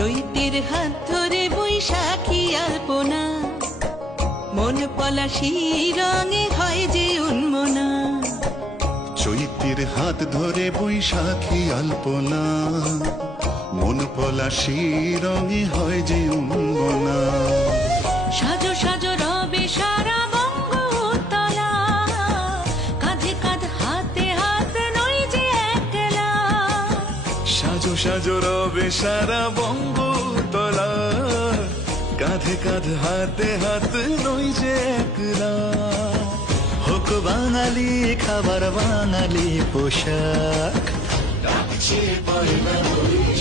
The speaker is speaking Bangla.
চৈতের হাত ধরে বৈশাখী আলপনা, মন পলাশি রঙে হয় যে উন্মনা। চৈতের হাত ধরে বৈশাখী আলপনা, মন পলাশি রঙে হয় যে উন্মনা। সাজো সাজো রবে সারা বঙ্গতলা, কাঁধে কাঁধ হাতে হাত নই যে একলা। সাজো সাজো রবে সারা বঙ্গতলা, কাঁধে কাঁধ হাতে হাত নই যে একলা। হোক বাঙালি খাবার বাঙালি পোশাক, ডাকছে পয়লা বৈশাখ।